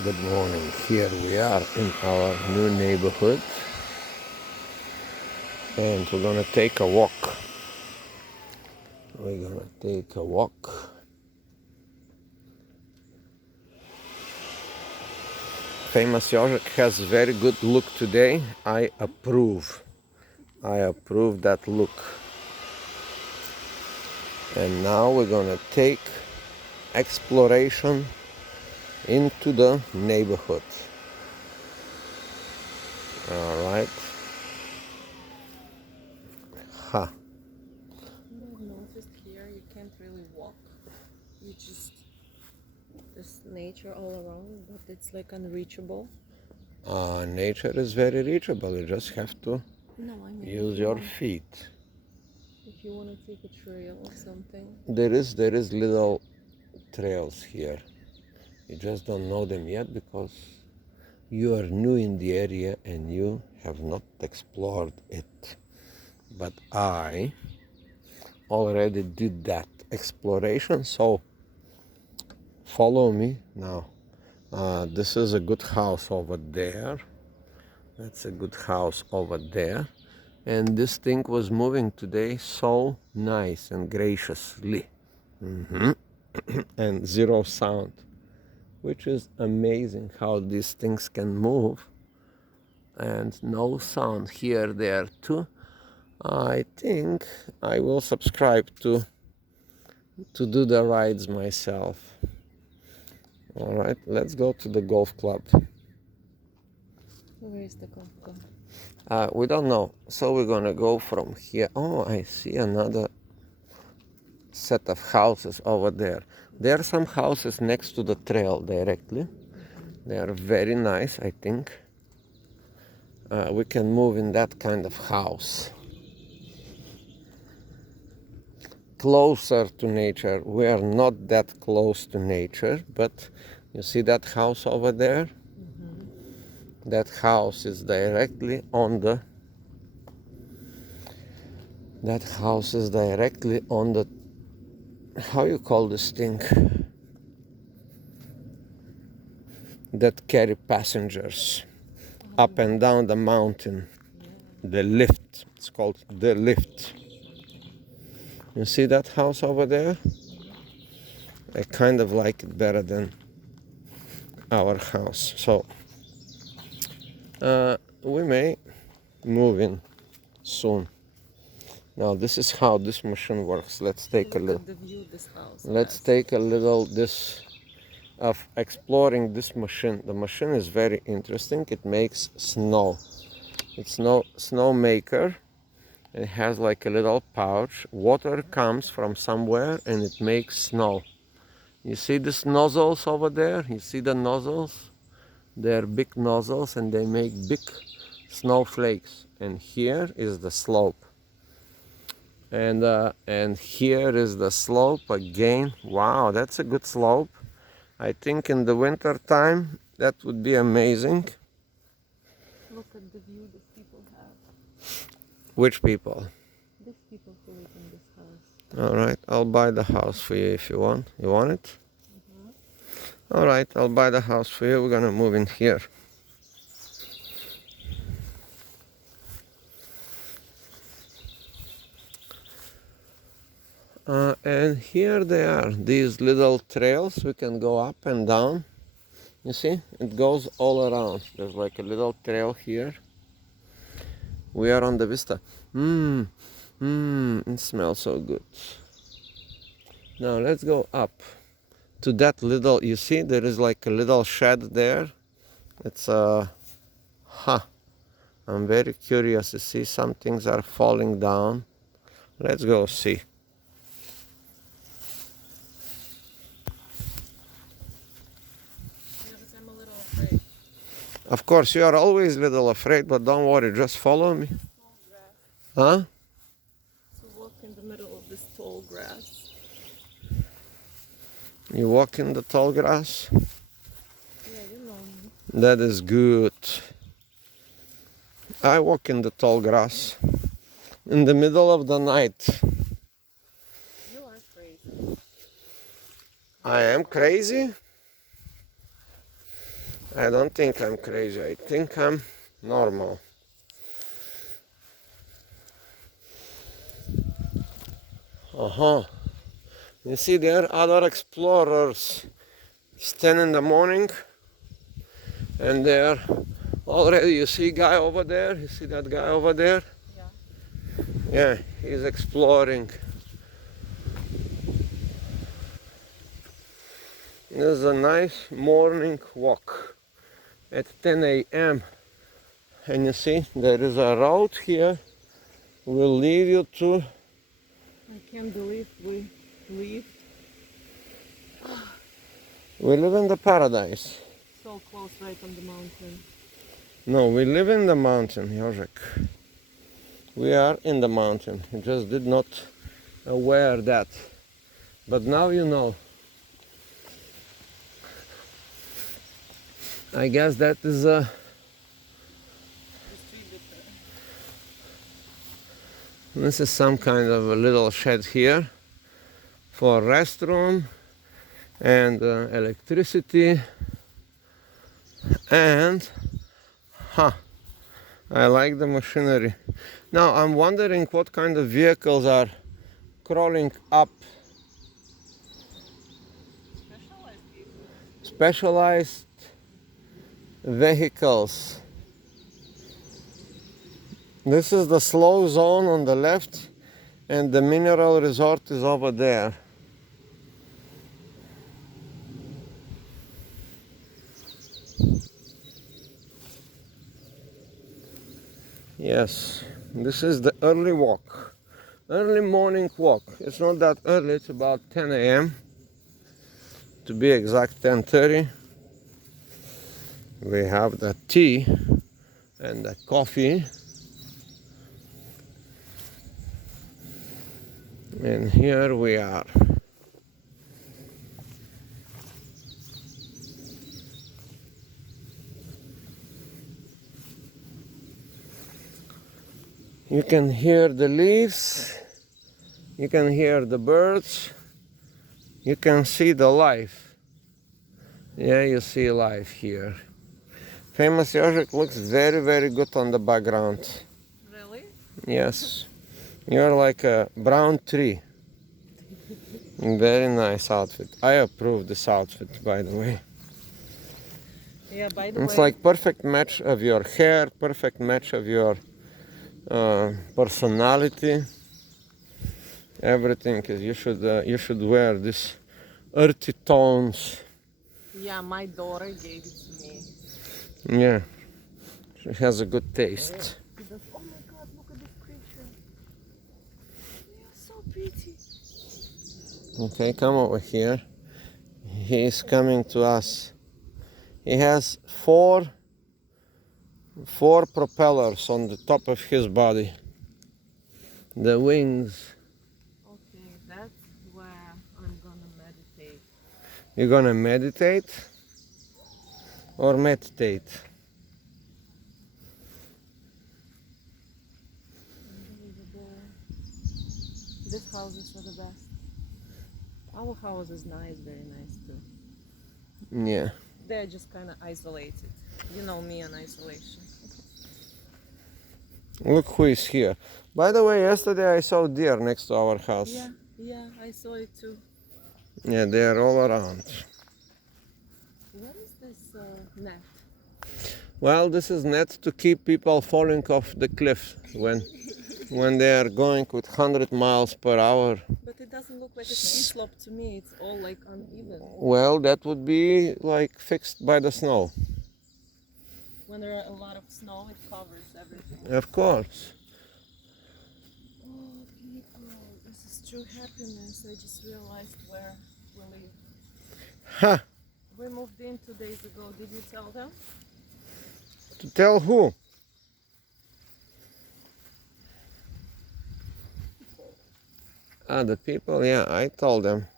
Good morning. Here we are in our new neighborhood and we're gonna take a walk. Famous Yojik has very good look today. I approve that look. And now we're gonna take exploration into the neighborhood. All right. Ha. What I've noticed here, you can't really walk. You just there's nature all around, but it's like unreachable. Nature is very reachable. You just have to No, I mean use your feet. if you want to take a trail or something. There is little trails here. You just don't know them yet because you are new in the area and you have not explored it. But I already did that exploration, so follow me now. This is a good house over there. That's a good house over there. And this thing was moving today so nice and graciously. And zero sound, which is amazing how these things can move. And no sound here, there too. I think I will subscribe to do the rides myself. All right, let's go to the golf club. Where is the golf club? We don't know, so we're gonna go from here. Oh, I see another set of houses over there. There are some houses next to the trail directly. They are very nice, I think. We can move in that kind of house. Closer to nature. We are not that close to nature, but you see that house over there? That house is directly on the how you call this thing that carry passengers up and down the mountain. The lift. It's called the lift. You see that house over there? I kind of like it better than our house. So we may move in soon. Now this is how this machine works. Let's take a little. Let's take a little this of exploring this machine. The machine is very interesting. It makes snow. It's no snow maker. It has like a little pouch. Water comes from somewhere and it makes snow. You see these nozzles over there? You see the nozzles? They're big nozzles and they make big snowflakes. And here is the slope. And here is the slope again. Wow, that's a good slope. I think in the winter time that would be amazing. Look at the view these people have. Which people? These people who live in this house. All right, I'll buy the house for you if you want. You want it? All right, I'll buy the house for you. We're gonna move in here. And here they are, these little trails. We can go up and down. You see, it goes all around. There's like a little trail here. We are on the vista. It smells so good. Now let's go up to that little, you see, there is like a little shed there. It's I'm very curious to see. Some things are falling down. Let's go see. I'm a little afraid. Of course, you are always a little afraid, but don't worry, just follow me. Huh? To walk in the middle of this tall grass. You walk in the tall grass? Yeah, you know me. That is good. I walk in the tall grass in the middle of the night. You are crazy. I am crazy? I don't think I'm crazy. I think I'm normal. You see there other explorers. It's 10 in the morning and there already you see guy over there. You see that guy over there? Yeah, he's exploring. This is a nice morning walk at 10 a.m. And you see there is a road here. Will lead you to. I can't believe we live We live in the paradise. so close, right on the mountain. No, we live in the mountain, Jožek. We are in the mountain. You just did not aware that. But now you know. I guess that is a this is some kind of a little shed here for restroom and electricity and I like the machinery. Now I'm wondering what kind of vehicles are crawling up. Specialized vehicles. This is the slow zone on the left and the mineral resort is over there. Yes, this is the early walk. Early morning walk. It's not that early, it's about 10 a.m. To be exact, 10:30. We have the tea and the coffee. And here we are. You can hear the leaves, you can hear the birds, you can see the life. Yeah, you see life here. Famous Jožek looks very, very good on the background. Really? Yes. You're like a brown tree. Very nice outfit. I approve this outfit, by the way. Yeah, by the way. It's like perfect match of your hair, perfect match of your personality. Everything is. You should wear this earthy tones. Yeah, my daughter gave it to me. Yeah, she has a good taste. Oh my God! Look at this creature. You're so pretty. Okay, come over here. He is coming to us. He has four propellers on the top of his body. The wings. Okay, that's where I'm gonna meditate. You're gonna meditate or meditate? Unbelievable. These houses are the best. Our house is nice, very nice too. Yeah. They're just kind of isolated. You know me and isolation. Look who is here. By the way, yesterday I saw deer next to our house. Yeah, I saw it too. Yeah, they are all around. What is this net? Well, this is net to keep people falling off the cliff when they are going with 100 miles per hour. But it doesn't look like a ski slope to me. It's all like uneven. Well, that would be like fixed by the snow. When there are a lot of snow, it covers everything. Of course. Oh, people, this is true happiness. I just realized where we live. Ha! We moved in 2 days ago. Did you tell them? To tell who? The people, yeah, I told them.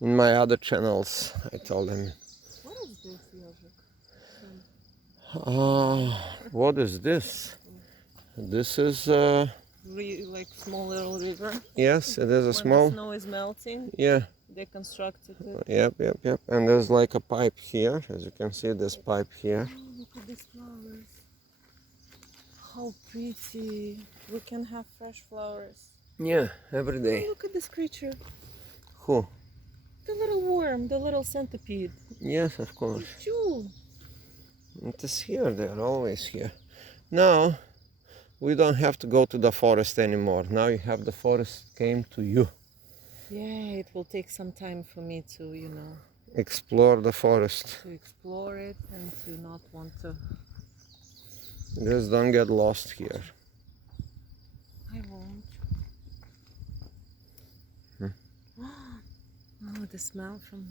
In my other channels, I told them. What is this, Jožek? What is this? This is, Like small little river? yes, it is a When small, the snow is melting? yeah, They constructed it. Yep. And there's like a pipe here. As you can see, this pipe here. Oh, look at these flowers. How pretty. We can have fresh flowers. Yeah, every day. Oh, look at this creature. Who? The little worm, the little centipede. Yes, of course. Choo. It is here. They're always here. Now, we don't have to go to the forest anymore. Now you have the forest came to you. Yeah, it will take some time for me to, Explore the forest. to explore it and to not want to. Just don't get lost here. I won't. Oh, the smell from.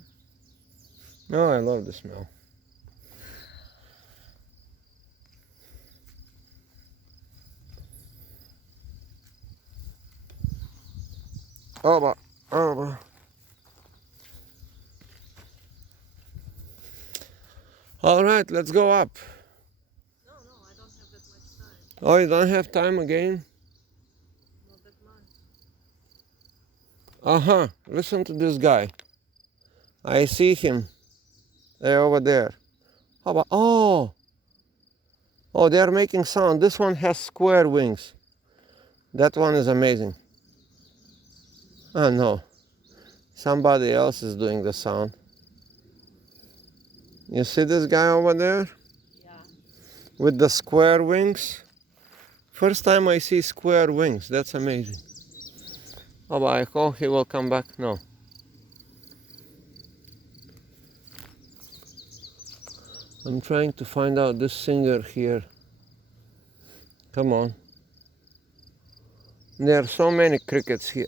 No, I love the smell. Oh, all right, let's go up. No, I don't have that much time. Oh, you don't have time again? Not that much. Listen to this guy. I see him. They're over there. How about, oh, they're making sound. This one has square wings. That one is amazing. Oh no, somebody else is doing the sound. You see this guy over there? Yeah. With the square wings? First time I see square wings. That's amazing. Oh, but I hope he will come back. No. I'm trying to find out this singer here. Come on. There are so many crickets here.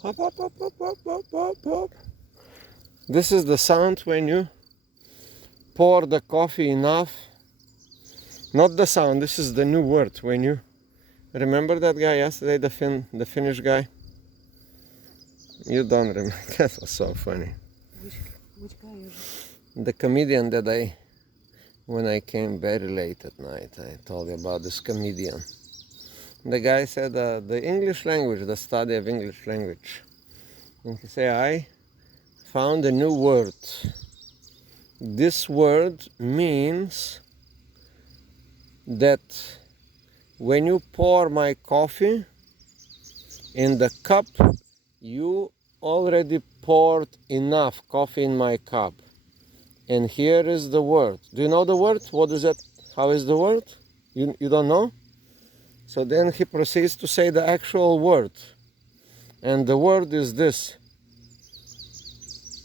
Hop, hop, hop, hop, hop, hop, hop, hop. This is the sound when you pour the coffee enough. Not the sound, this is the new word. When you remember that guy yesterday, the Finnish guy? You don't remember. That was so funny. Which guy is The comedian that when I came very late at night, I told you about this comedian. The guy said the English language, the study of English language. And he said, I found a new word. This word means that when you pour my coffee in the cup, you already poured enough coffee in my cup. And here is the word. Do you know the word? What is that? How is the word? You don't know? So then he proceeds to say the actual word. And the word is this.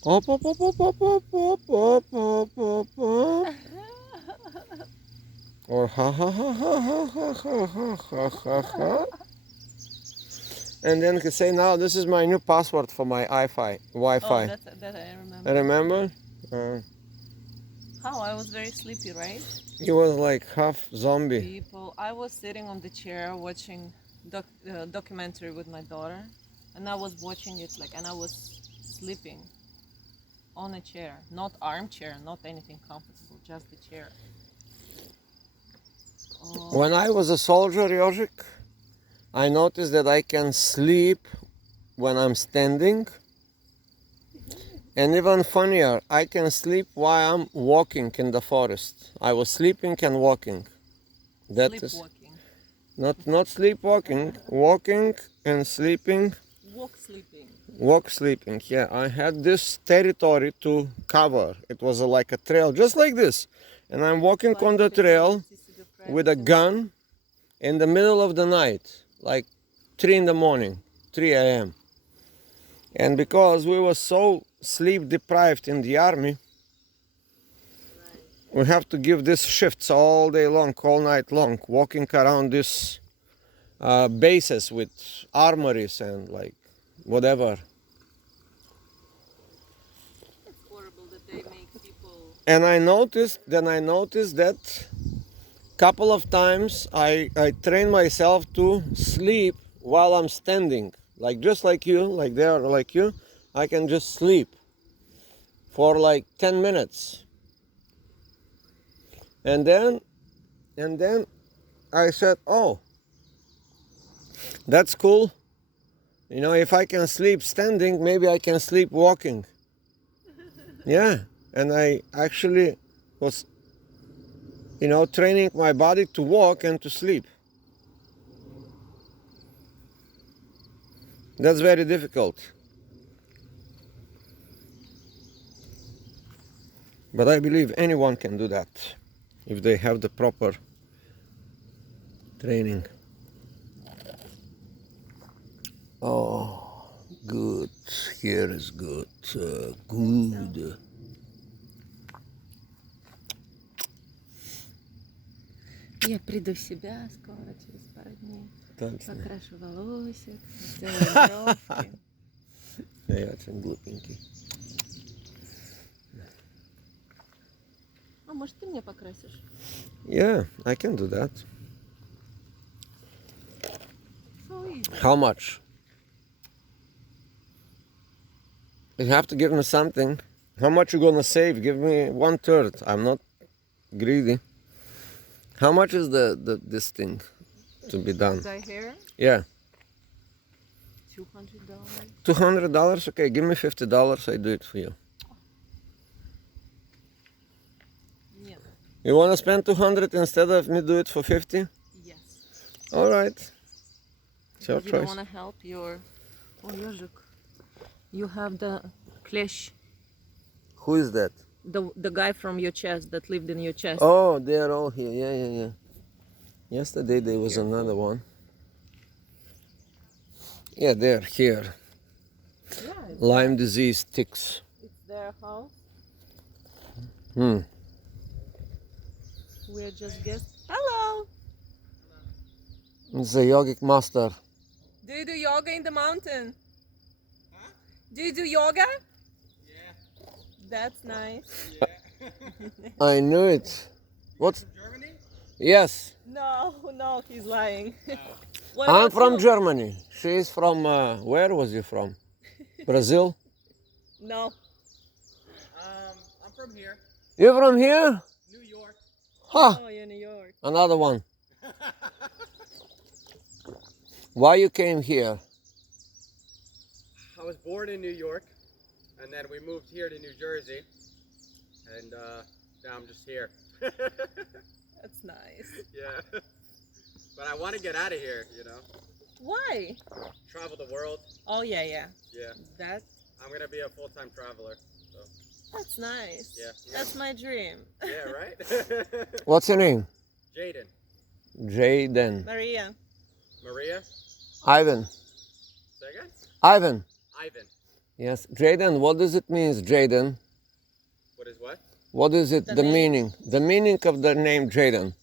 Op, op, op, op, op, op, op, op, op, op, op. Or ha ha ha ha ha ha ha ha ha ha. And then he say, now this is my new password for my Wi-Fi. Oh, that I remember. Remember? How? I was very sleepy, right? He was like half zombie. People. I was sitting on the chair watching documentary with my daughter, and I was watching it and I was sleeping on a chair, not armchair, not anything comfortable, just the chair. Oh. When I was a soldier, Jožik, I noticed that I can sleep when I'm standing. And even funnier, I can sleep while I'm walking in the forest. I was sleeping and walking. Sleepwalking. Not sleepwalking, walking and sleeping. Walk sleeping, yeah. I had this territory to cover. It was like a trail, just like this. And I'm walking on the trail with a gun in the middle of the night, like 3 in the morning, 3 a.m. And because we were so sleep deprived in the army, we have to give these shifts all day long, all night long, walking around these bases with armories and whatever. It's horrible that they make people. And I noticed that couple of times I train myself to sleep while I'm standing, just like you, like they are like you. I can just sleep for 10 minutes. And then I said, oh, that's cool. You know, if I can sleep standing, maybe I can sleep walking. Yeah, and I actually was, you know, training my body to walk and to sleep. That's very difficult. But I believe anyone can do that if they have the proper training. Oh, good. Here is good. Good. Я приду в себя скоро, через пару дней. Точно. Покрашу волосик, сделаю бровки. Я очень глупенький. А может, ты мне покрасишь? Yeah, I can do that. So easy. How much? You have to give me something. How much you gonna save? Give me 1/3. I'm not greedy. How much is this thing to be done? Dye hair? Yeah, $200. $200. Okay, give me $50. I do it for you. Нет. You wanna spend 200 instead of me do it for 50? Yes. All right. It's your You don't choice. want to help your... Oh, ежик. You have the клещ. Who is that? The guy from your chest that lived in your chest. Oh, they are all here. Yeah. Yesterday there was another one. Yeah, they're here. Yeah, Lyme disease ticks. it's their house. Hmm. We're just guests. Hello! It's a yogic master. Do you do yoga in the mountain? Huh? Do you do yoga? Yeah. That's nice. I knew it. What's? Germany? Yes, No, he's lying. What I'm about from you? Germany. She is from, where was you from? Brazil? No. I'm from here, You from here? New York. Huh, Oh, you're in New York. another one. Why you came here? I was born in New York, and then we moved here to New Jersey, and now I'm just here. That's nice. Yeah. But I want to get out of here, you know. Why? Travel the world. Oh, yeah. Yeah. That I'm gonna be a full-time traveler. So. That's nice. Yeah. That's my dream. Yeah, right? What's your name? Jaden. Jaden. Maria. Maria? Ivan. Say again? Ivan. Ivan. Yes. Jaden, what does it mean, Jaden? What is what? What is it, The the name. meaning? The meaning of the name Jaden.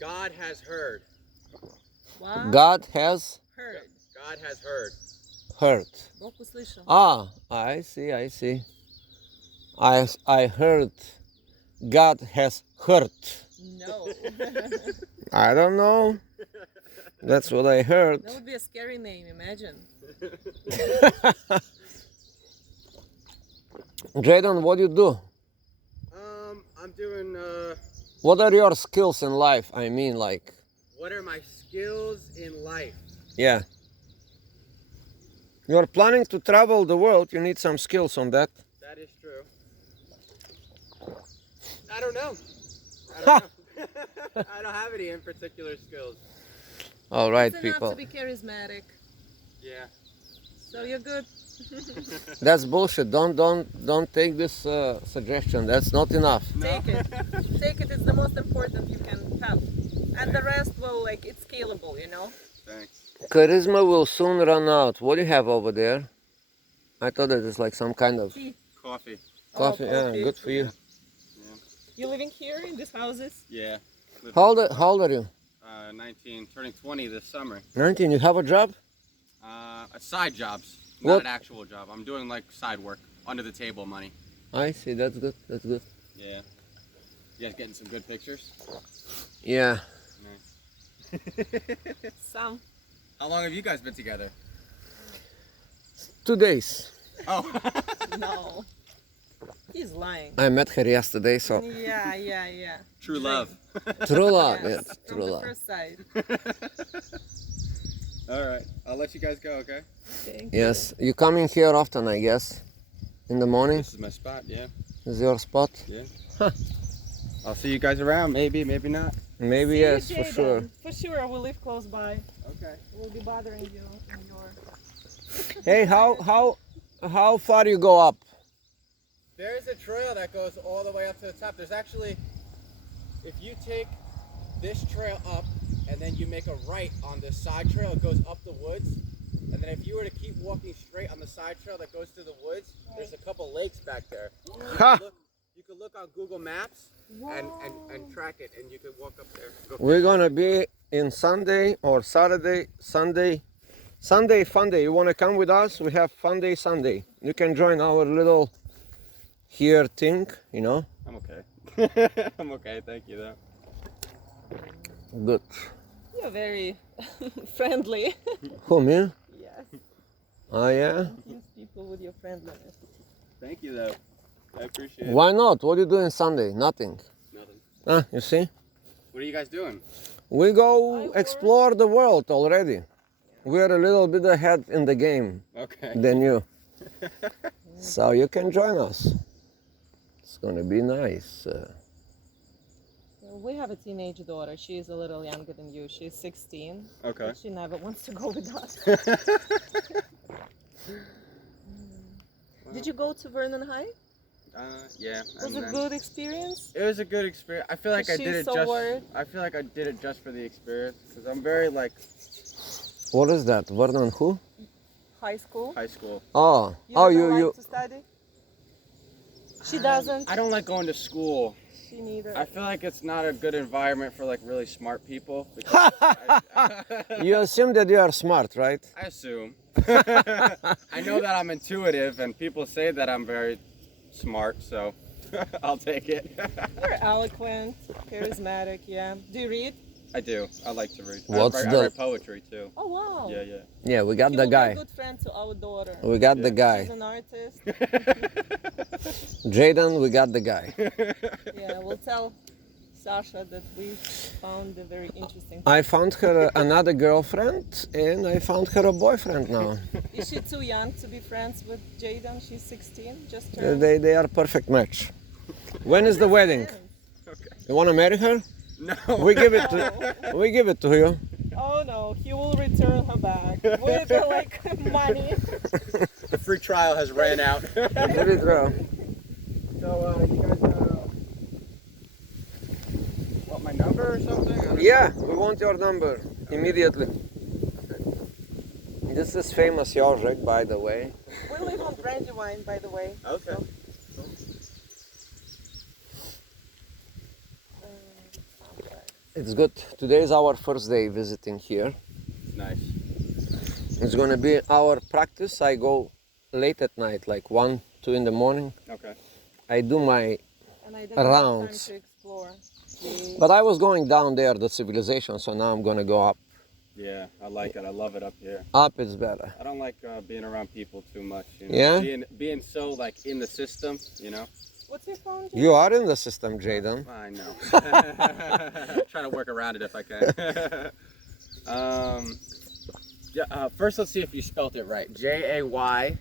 God has heard. What? God has Heard. God has heard. heard. Бог услышал. Ah, I see. I heard. God has heard. No. I don't know. That's what I heard. That would be a scary name, imagine. Jaden, what do you do? I'm doing, What are your skills in life? I mean, like, what are my skills in life? yeah. You're planning to travel the world. You need some skills on that. That is true. I don't know. I don't have any in particular skills. All right, It's enough people. to be charismatic. Yeah. So you're good. That's bullshit. Don't take this suggestion. That's not enough. Take it. Take it. It's the most important you can have. And the rest will, like, it's scalable, you know? Thanks. Charisma will soon run out. What do you have over there? I thought it is like some kind of Tea. Coffee. coffee. Oh, Yeah, coffee. good for you. You living here in these houses? Yeah. How old are you? 19, turning 20 this summer. 19. You have a job? Side jobs, What? not an actual job. I'm doing like side work, under the table money. I see. That's good. That's good. Yeah. You guys getting some good pictures? Yeah. Some. How long have you guys been together? 2 days. Oh. No. He's lying. I met her yesterday, so Yeah. True love. true love. Yes, Yes, from true the love. first sight. All right. I'll let you guys go, okay? Thank Yes, you coming here often, I guess, in the morning. This is my spot, yeah. Is your spot? Yeah. Huh. I'll see you guys around, maybe, maybe not. Maybe See yes, you, for Jaden. sure. For sure, we'll live close by. Okay. We'll be bothering you in your. Hey, how far you go up? There is a trail that goes all the way up to the top. There's actually, if you take this trail up and then you make a right on the side trail, it goes up the woods. And then if you were to keep walking straight on the side trail that goes through the woods, there's a couple lakes back there. Ha! You could look on Google Maps and track it, and you could walk up there. We're gonna be in Sunday or Saturday, Sunday fun day. You wanna come with us? We have fun day Sunday. You can join our little here thing, you know. I'm okay. I'm okay, thank you though. Good. You're very friendly. Who, me? Yes. Oh yeah? Confuse people with your friendliness. Thank you though. I appreciate it. Why not? What are you doing Sunday? Nothing. Nothing. Ah, you see? What are you guys doing? We go explore the world already. We're a little bit ahead in the game Okay. than you. So you can join us. It's gonna be nice. We have a teenage daughter. She is a little younger than you. She's 16. Okay. But she never wants to go with us. Did you go to Vernon High? Yeah. Was it a good experience? It was a good experience. I feel like I She's did it so just. worried. I feel like I did it just for the experience because I'm very like What is that? Vernon who? High school? high school. Oh, You oh, don't you. like to study? She doesn't. I don't like going to school. She neither. I feel like it's not a good environment for like really smart people. because You assume that you are smart, right? I assume. I know that I'm intuitive, and people say that I'm very smart, so I'll take it. You're eloquent, charismatic, yeah. Do you read? I do. I like to read. What's I the- write poetry too. Oh, wow. Yeah, yeah. Yeah, we got He the will be a guy. good friend to our daughter. We got the She's guy. an artist. Jaden, we got the guy. Yeah, we'll tell Sasha that we found a very interesting. I found her another girlfriend, and I found her a boyfriend now. Is she too young to be friends with Jaden? She's 16, just turned. They are perfect match. When is the wedding? You want to marry her? No. We give it to you. Oh no, he will return her back with like money. The free trial has ran out. Very true. So, you guys want my number or something? Yeah, we want your number immediately. This is famous Yorzek, by the way. We live on Brandywine, by the way. Okay. It's good. Today is our first day visiting here. Nice. It's gonna be our practice. I go late at night, like 1, 2 in the morning. Okay. I do my, And I didn't Rounds. have time to explore. but I was going down there, the civilization, so now I'm gonna go up. Yeah, I like it. I love it up here. Up is better. I don't like being around people too much. You know? Yeah? Being so like in the system, you know. What's your phone? Jay? You are in the system, Jaden. I know. Trying to work around it if I can. Yeah. First, let's see if you spelt it right. J-A-Y.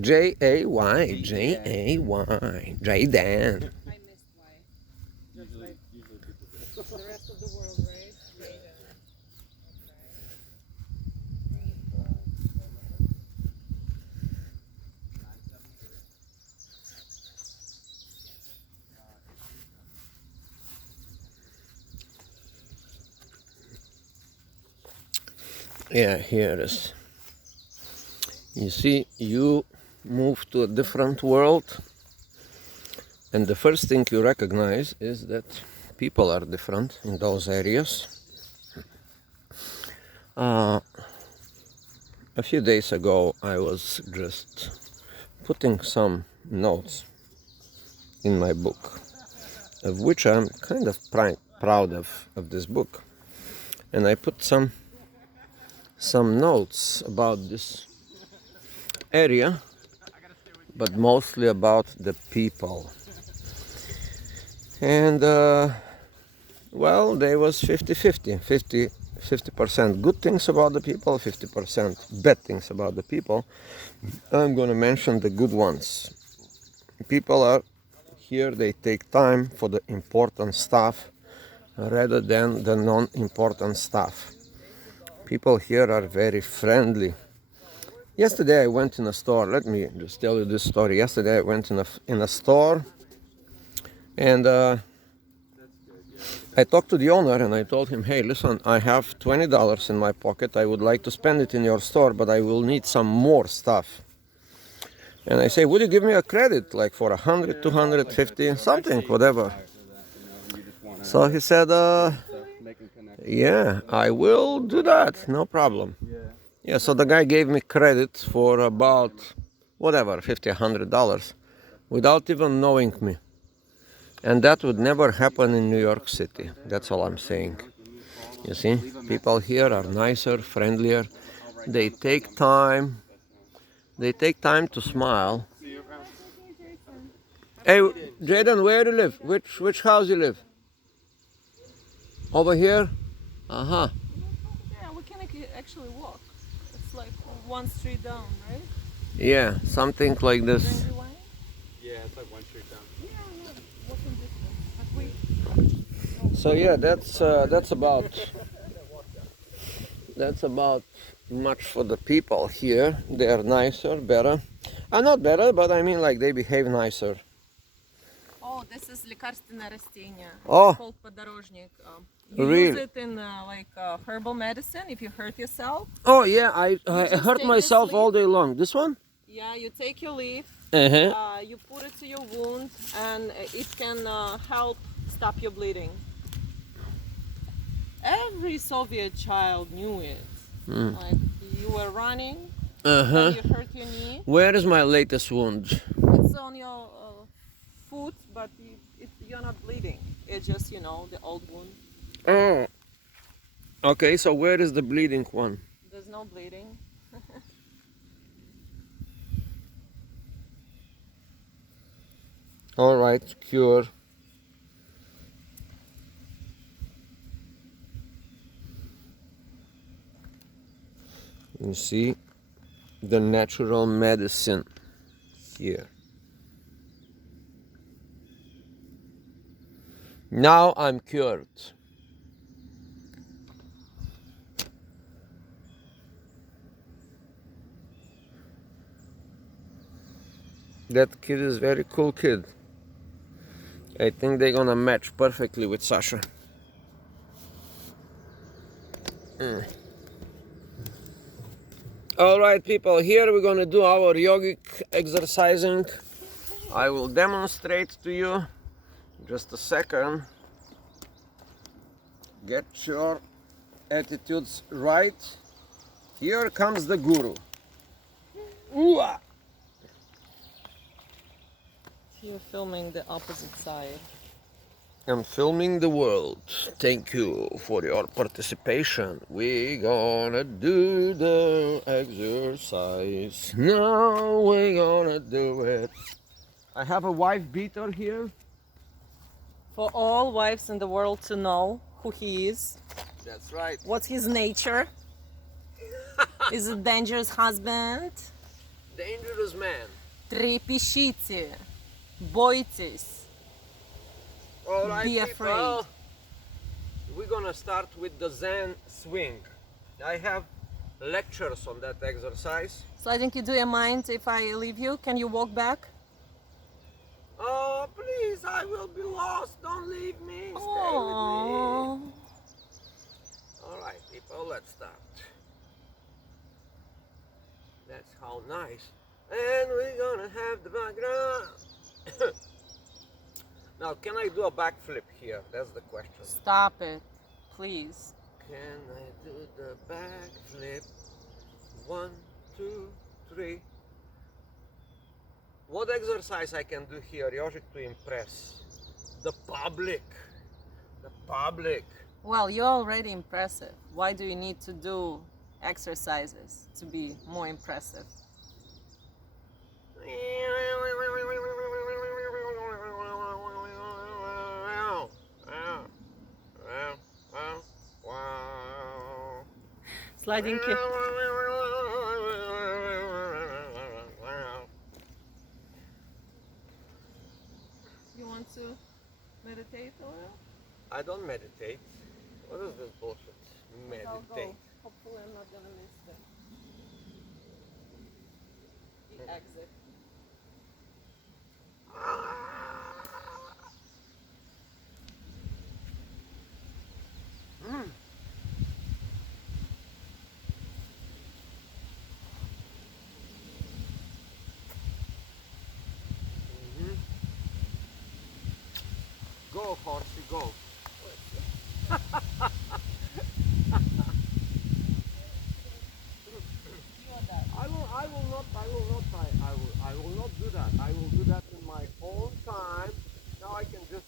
J-A-Y, J-A-Y, Jaden. I missed why. Just like Usually people do. the rest of the world, right? Yeah, here it is. You see, you move to a different world, and the first thing you recognize is that people are different in those areas. A few days ago, I was just putting some notes in my book, of which I'm kind of proud of this book. And I put some notes about this area, but mostly about the people. And well, they was 50-50. 50% good things about the people, 50% bad things about the people. I'm going to mention the good ones. People are here, they take time for the important stuff rather than the non-important stuff. People here are very friendly. Yesterday I went in a store. Let me just tell you this story. Yesterday I went in a store, and I talked to the owner and I told him, hey, listen, I have $20 in my pocket. I would like to spend it in your store, but I will need some more stuff. And I say, would you give me a credit, like for 100, 250, something, whatever. So he said, yeah, I will do that, no problem. Yeah, so the guy gave me credit for about, whatever, $50, $100, without even knowing me. And that would never happen in New York City. That's all I'm saying. You see, people here are nicer, friendlier. They take time. They take time to smile. Hey, Jaden, where do you live? Which house you live? Over here? Uh-huh. Yeah, we can actually walk. It's like one street down, right? Yeah, something like this. Brandy Lane? Yeah, it's like one street down. Yeah, walking distance. But we So yeah, that's about much for the people here. They are nicer, better. Not better, but I mean like they behave nicer. Oh, this is лекарственное растение. Oh. It's called подорожник. You Really? use it in herbal medicine if you hurt yourself. Oh yeah, I just hurt take myself this all leaf. day long. This one? Yeah, you take your leaf, Uh-huh. you put it to your wound, and it can help stop your bleeding. Every Soviet child knew it. Like you were running, Uh-huh. and you hurt your knee. Where is my latest wound? It's on your foot, but you're not bleeding. It's just, the old wound. Oh. Okay, so where is the bleeding one? There's no bleeding. All right, cure. You see the natural medicine here. Now I'm cured. That kid is very cool kid. I think they're gonna match perfectly with Sasha. All right, people, here we're gonna do our yogic exercising. I will demonstrate to you. Just a second. Get your attitudes right. Here comes the guru. Ooh-ah. You're filming the opposite side. I'm filming the world. Thank you for your participation. We're gonna do the exercise. Now we're gonna do it. I have a wife beater here. For all wives in the world to know who he is, That's right. what's his nature. Is a dangerous husband. Dangerous man. Трепещите. Бойтесь. All right, Be people. afraid. We're gonna start with the Zen swing. I have lectures on that exercise. Sladinky, do you mind if I leave you? Can you walk back? Oh, please, I will be lost. Don't leave me. Stay with me. Oh. All right, people, let's start. That's how nice. And we're gonna have the background. Now, can I do a backflip here? That's the question. Stop it, please. Can I do the backflip? 1, 2, 3. What exercise I can do here, Jožik, to impress the public? The public. Well, you're already impressive. Why do you need to do exercises to be more impressive? Sliding key. You want to meditate a little? I don't meditate. What is this bullshit? I'll go. Meditate. Hopefully I'm not gonna miss the exit. Go, horsey, go. I will not do that. I will do that in my own time. Now I can just